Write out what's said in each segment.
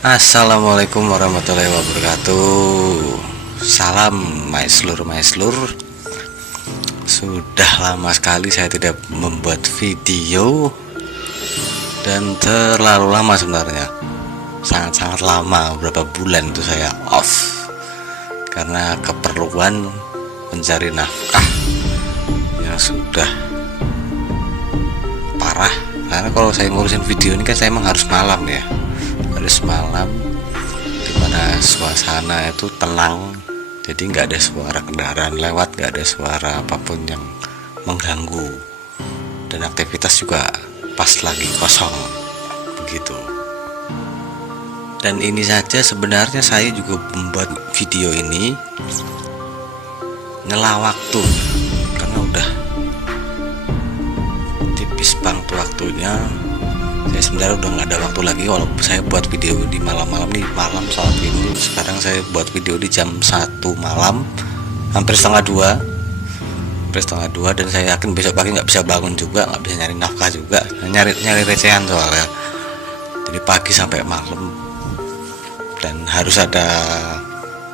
Assalamualaikum warahmatullahi wabarakatuh. Salam maeslur. Sudah lama sekali saya tidak membuat video, dan terlalu lama sebenarnya. Sangat-sangat lama, beberapa bulan itu saya off karena keperluan mencari nafkah yang sudah parah. Karena kalau saya ngurusin video ini kan saya emang harus malam ya, harus malam, dimana suasana itu tenang, jadi nggak ada suara kendaraan lewat, nggak ada suara apapun yang mengganggu, dan aktivitas juga pas lagi kosong begitu. Dan ini saja sebenarnya saya juga membuat video ini ngelah waktu, karena udah tipis banget waktunya. Saya sebenarnya udah nggak ada waktu lagi, walaupun saya buat video di malam-malam nih, malam saat ini sekarang saya buat video di jam 1 malam, hampir setengah dua, dan saya yakin besok pagi nggak bisa bangun juga, nggak bisa nyari nafkah juga, nyari recehan soalnya. Jadi pagi sampai malam, dan harus ada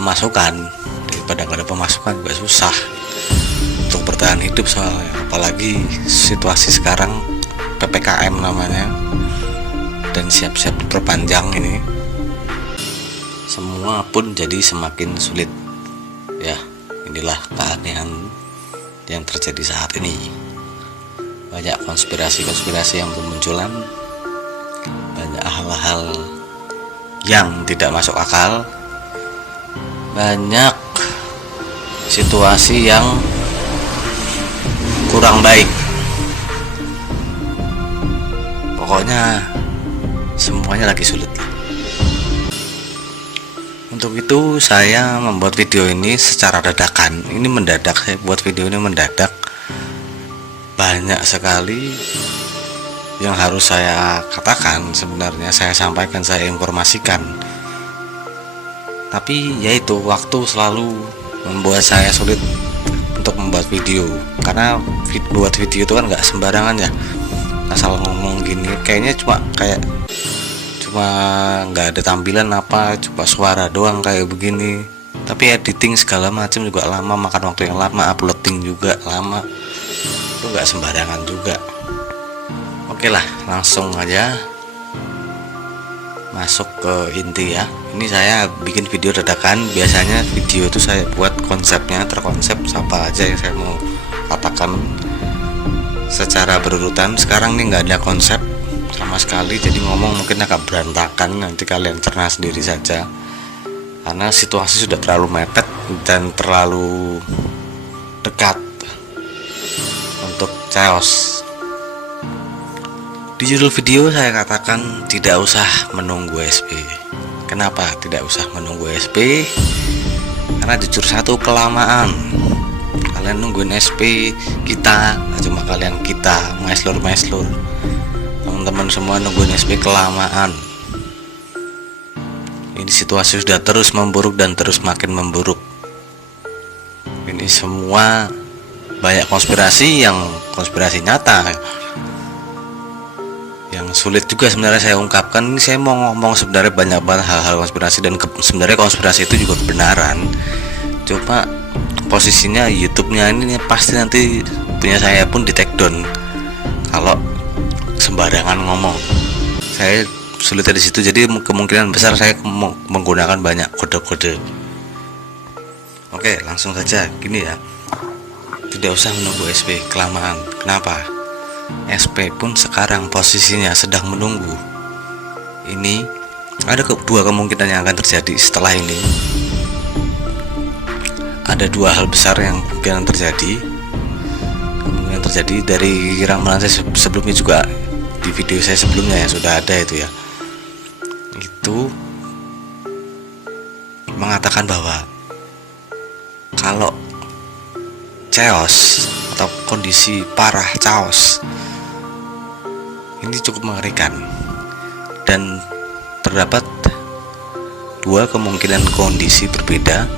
pemasukan. Daripada nggak ada pemasukan juga susah untuk bertahan hidup soalnya, apalagi situasi sekarang PPKM namanya, dan siap-siap diperpanjang ini, semua pun jadi semakin sulit ya. Inilah keanehan yang terjadi saat ini. Banyak konspirasi yang bermunculan, banyak hal-hal yang tidak masuk akal, banyak situasi yang kurang baik. Pokoknya semuanya lagi sulit. Untuk itu saya membuat video ini secara dadakan. Ini mendadak, saya buat video ini mendadak. Banyak sekali yang harus saya katakan, sebenarnya saya sampaikan, saya informasikan. Tapi yaitu waktu selalu membuat saya sulit untuk membuat video. Karena buat video itu kan nggak sembarangan ya, asal ngomong gini kayaknya cuma nggak ada tampilan apa, cuma suara doang kayak begini. Tapi editing segala macam juga lama, makan waktu yang lama, uploading juga lama, itu nggak sembarangan juga. Oke lah, langsung aja masuk ke inti ya. Ini saya bikin video dadakan. Biasanya video itu saya buat konsepnya terkonsep, apa aja yang saya mau katakan secara berurutan. Sekarang nih nggak ada konsep sama sekali, jadi ngomong mungkin agak berantakan, nanti kalian cerna sendiri saja, karena situasi sudah terlalu mepet dan terlalu dekat untuk chaos. Di judul video saya katakan tidak usah menunggu SP. Kenapa tidak usah menunggu SP? Karena jujur satu, kelamaan. Kalian nungguin SP kita, nah cuma kalian, kita maeslur, teman-teman semua nungguin SP kelamaan. Ini situasi sudah terus memburuk dan terus makin memburuk. Ini semua banyak konspirasi nyata, yang sulit juga sebenarnya saya ungkapkan. Ini saya mau ngomong sebenarnya banyak banget hal-hal konspirasi, dan sebenarnya konspirasi itu juga kebenaran. Cuma posisinya YouTube-nya ini pasti nanti punya saya pun di take down kalau sembarangan ngomong. Saya sulit di situ, jadi kemungkinan besar saya menggunakan banyak kode-kode. Oke, langsung saja gini ya. Tidak usah menunggu SP kelamaan. Kenapa? SP pun sekarang posisinya sedang menunggu. Ini ada dua kemungkinan yang akan terjadi setelah ini. Ada dua hal besar yang kemungkinan terjadi dari ramalan saya sebelumnya juga, di video saya sebelumnya yang sudah ada itu ya, itu mengatakan bahwa kalau chaos atau kondisi parah chaos ini cukup mengerikan, dan terdapat dua kemungkinan kondisi berbeda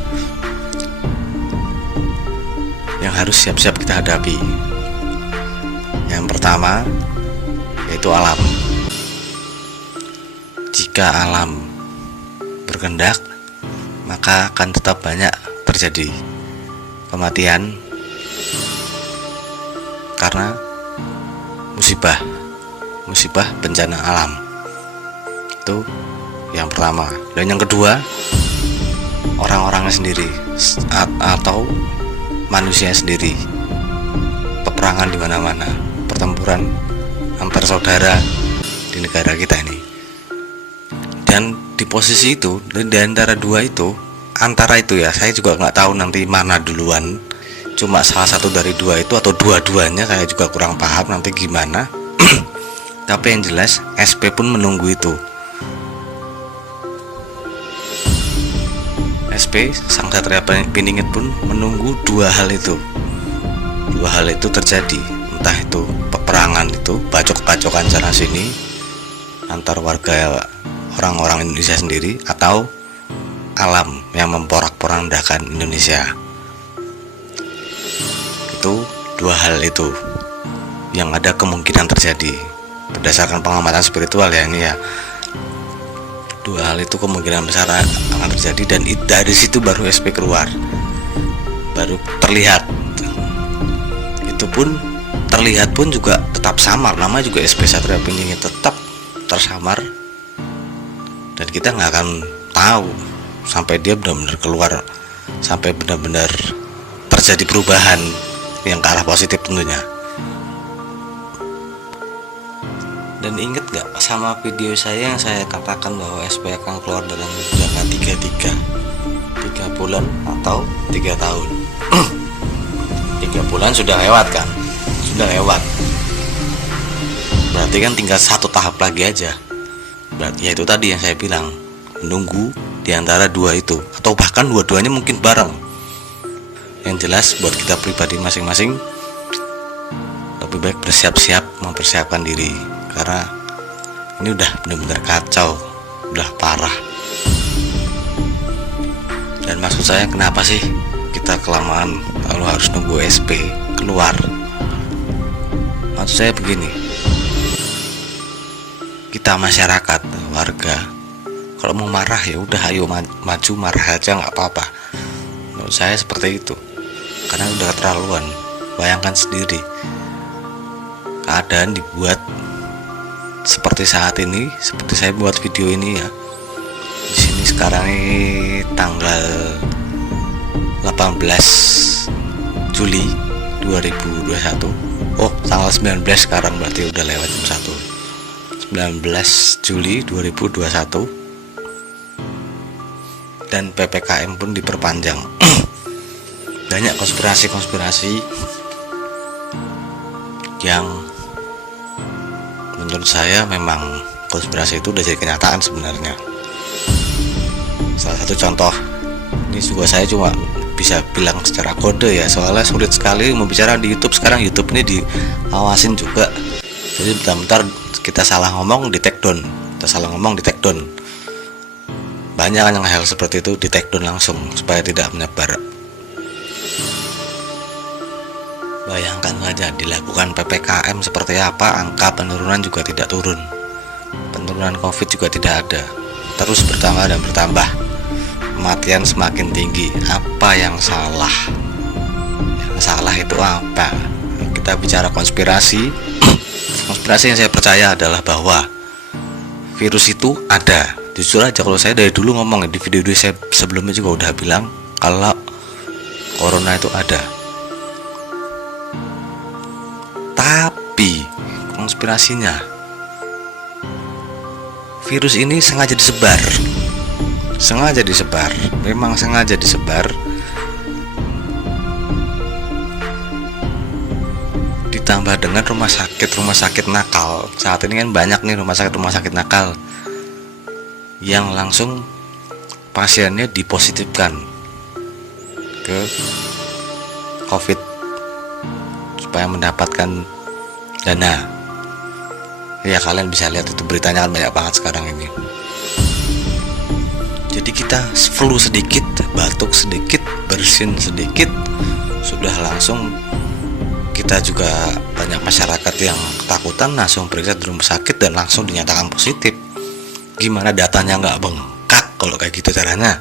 yang harus siap-siap kita hadapi. Yang pertama yaitu alam. Jika alam berkehendak, maka akan tetap banyak terjadi kematian karena musibah bencana alam. Itu yang pertama. Dan yang kedua, orang-orangnya sendiri atau manusia sendiri. Peperangan di mana-mana, pertempuran antar saudara di negara kita ini. Dan di posisi itu, di antara dua itu, antara itu ya, saya juga nggak tahu nanti mana duluan. Cuma salah satu dari dua itu atau dua-duanya, saya juga kurang paham nanti gimana. Tapi yang jelas SP pun menunggu itu. SP Sang Satria Piningit pun menunggu dua hal itu. Dua hal itu terjadi, entah itu peperangan itu, bacok-bacokan sana sini antar warga orang-orang Indonesia sendiri, atau alam yang memporak-porandakan Indonesia. Itu dua hal itu yang ada kemungkinan terjadi berdasarkan pengamatan spiritual ya ini ya. Dua hal itu kemungkinan besar akan terjadi, dan dari situ baru SP keluar, baru terlihat. Itu pun terlihat pun juga tetap samar, nama juga SP Satria Piningit tetap tersamar, dan kita nggak akan tahu sampai dia benar-benar keluar, sampai benar-benar terjadi perubahan yang ke arah positif tentunya. Dan inget gak sama video saya yang saya katakan bahwa SP akan keluar dalam jangka 3 bulan atau 3 tahun. 3 bulan sudah lewat kan, sudah lewat, berarti kan tinggal satu tahap lagi aja. Berarti ya itu tadi yang saya bilang, menunggu di antara dua itu, atau bahkan dua-duanya mungkin bareng. Yang jelas buat kita pribadi masing-masing lebih baik bersiap-siap, mempersiapkan diri, karena ini udah benar-benar kacau, udah parah. Dan maksud saya, kenapa sih kita kelamaan lalu harus nunggu SP keluar? Maksud saya begini, kita masyarakat, warga, kalau mau marah ya udah ayo maju marah aja, nggak apa-apa. Menurut saya seperti itu, karena udah keterlaluan. Bayangkan sendiri, keadaan dibuat seperti saat ini, seperti saya buat video ini ya. Di sini sekarang ini tanggal 18 Juli 2021. Oh, tanggal 19 sekarang, berarti udah lewat jam 1. 19 Juli 2021. Dan PPKM pun diperpanjang. Banyak konspirasi-konspirasi yang menurut saya memang konspirasi itu udah jadi kenyataan sebenarnya. Salah satu contoh, ini juga saya cuma bisa bilang secara kode ya, soalnya sulit sekali membicara di YouTube. Sekarang YouTube ini diawasin juga, jadi bentar-bentar kita salah ngomong di take down, kita salah ngomong di take down. Banyak kan yang hal seperti itu di take down langsung supaya tidak menyebar. Bayangkan saja dilakukan PPKM seperti apa, angka penurunan juga tidak turun, penurunan COVID juga tidak ada, terus bertambah dan bertambah, kematian semakin tinggi. Apa yang salah? Yang salah itu apa? Kita bicara konspirasi. Konspirasi yang saya percaya adalah bahwa virus itu ada. Jujur aja, kalau saya dari dulu ngomong di video-video saya sebelumnya juga udah bilang kalau corona itu ada. Tapi konspirasinya, virus ini sengaja disebar. Memang sengaja disebar. Ditambah dengan rumah sakit nakal. Saat ini kan banyak nih rumah sakit nakal yang langsung pasiennya dipositifkan ke COVID supaya mendapatkan dana. Ya kalian bisa lihat itu beritanya kan banyak banget sekarang ini. Jadi kita flu sedikit, batuk sedikit, bersin sedikit, sudah langsung kita juga banyak masyarakat yang ketakutan, langsung periksa di rumah sakit dan langsung dinyatakan positif. Gimana datanya nggak bengkak kalau kayak gitu caranya.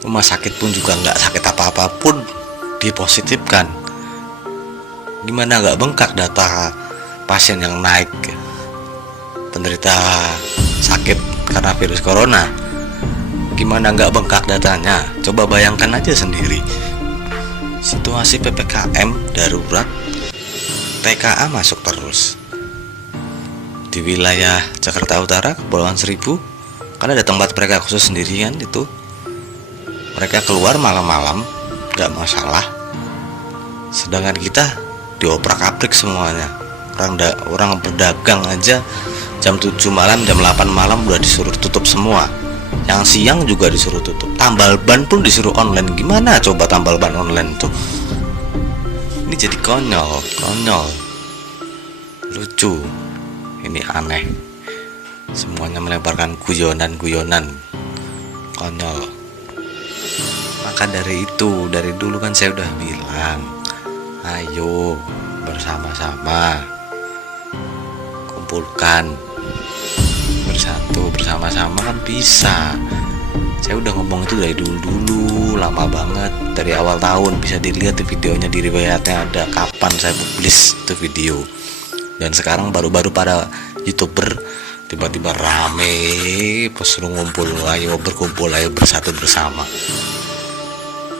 Rumah sakit pun juga nggak sakit apa-apa pun dipositifkan. Gimana nggak bengkak data pasien yang naik penderita sakit karena virus corona? Gimana nggak bengkak datanya? Coba bayangkan aja sendiri. Situasi PPKM darurat, TKA masuk terus di wilayah Jakarta Utara, Kepulauan Seribu. Karena ada tempat mereka khusus sendirian itu. Mereka keluar malam-malam nggak masalah. Sedangkan kita dioprak-aprik semuanya. Orang berdagang aja jam 7 malam, jam 8 malam udah disuruh tutup semua. Yang siang juga disuruh tutup. Tambal ban pun disuruh online. Gimana coba tambal ban online tuh? Ini jadi konyol, lucu. Ini aneh. Semuanya melemparkan guyonan, konyol. Maka dari itu, dari dulu kan saya udah bilang, ayo bersama-sama kumpulkan, bersatu bersama-sama kan bisa. Saya udah ngomong itu dari dulu, lama banget, dari awal tahun. Bisa dilihat di videonya, di riwayatnya ada kapan saya publish itu video. Dan sekarang baru-baru para YouTuber tiba-tiba rame pas lu ngumpul, ayo berkumpul, ayo bersatu bersama.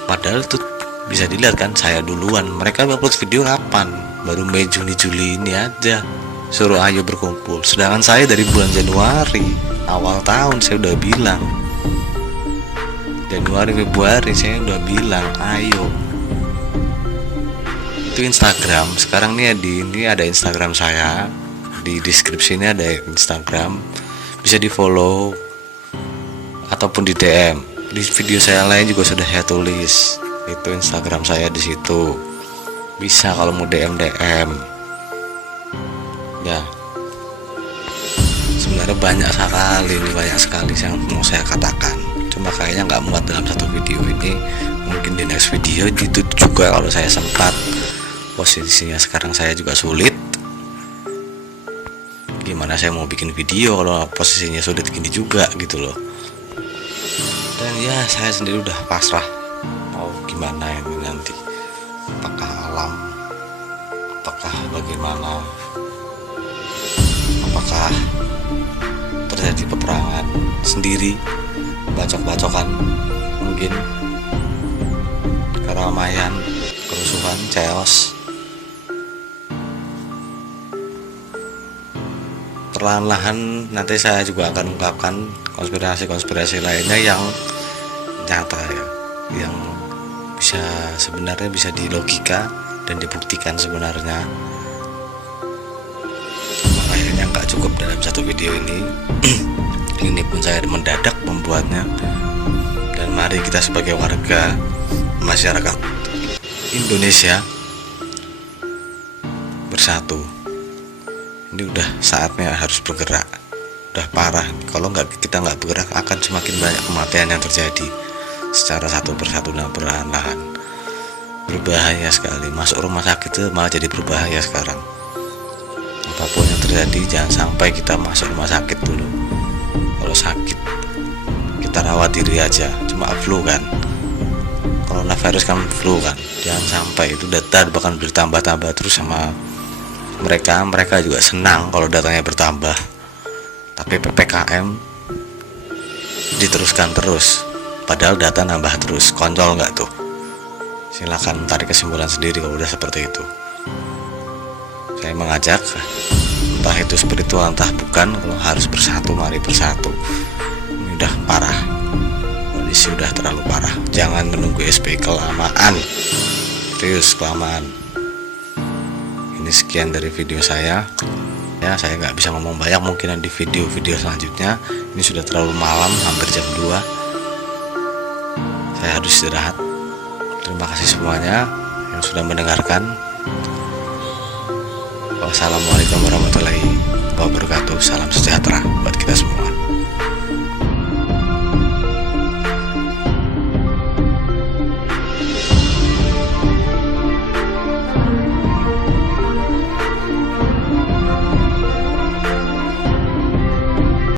Padahal tuh bisa dilihat kan, saya duluan. Mereka upload video kapan? Baru Mei, Juni, Juli ini aja suruh ayo berkumpul. Sedangkan saya dari bulan Januari awal tahun saya udah bilang, Januari Februari saya udah bilang ayo. Itu Instagram. Sekarang nih ini ada Instagram saya, di deskripsi ini ada Instagram, bisa di follow ataupun di DM. Di video saya lain juga sudah saya tulis itu Instagram saya di situ. Bisa kalau mau DM ya. Sebenarnya banyak sekali yang mau saya katakan, cuma kayaknya nggak muat dalam satu video ini. Mungkin di next video itu juga kalau saya sempat. Posisinya sekarang saya juga sulit. Gimana saya mau bikin video kalau posisinya sulit gini juga gitu loh. Dan ya saya sendiri udah pasrah mau gimana ini nanti. Apakah alam, apakah bagaimana, apakah terjadi peperangan sendiri, bacok-bacokan, mungkin keramaian, kerusuhan, chaos. Perlahan-lahan nanti saya juga akan mengungkapkan konspirasi lainnya yang nyata ya, yang sebenarnya bisa dilogika dan dibuktikan sebenarnya. Makanya nggak cukup dalam satu video ini. Ini pun saya mendadak membuatnya. Dan mari kita sebagai warga masyarakat Indonesia bersatu. Ini udah saatnya harus bergerak. Udah parah. Kalau kita nggak bergerak akan semakin banyak kematian yang terjadi secara satu persatu dan perlahan-lahan. Berbahaya sekali. Masuk rumah sakit itu malah jadi berbahaya sekarang. Apapun yang terjadi jangan sampai kita masuk rumah sakit dulu. Kalau sakit kita rawat diri aja. Cuma flu kan. Coronavirus kan flu kan. Jangan sampai itu data bahkan bertambah-tambah terus sama mereka juga senang kalau datanya bertambah. Tapi PPKM diteruskan terus, padahal data nambah terus. Konyol nggak tuh? Silakan tarik kesimpulan sendiri kalau udah seperti itu. Saya mengajak, entah itu spiritual entah bukan, kalau harus bersatu, mari bersatu. Ini udah parah, kondisi udah terlalu parah. Jangan menunggu SP kelamaan, serius kelamaan. Ini sekian dari video saya. Ya, saya nggak bisa ngomong banyak, mungkin di video-video selanjutnya. Ini sudah terlalu malam, hampir jam 2. Saya harus istirahat. Terima kasih semuanya yang sudah mendengarkan. Wassalamualaikum warahmatullahi wabarakatuh. Salam sejahtera buat kita semua.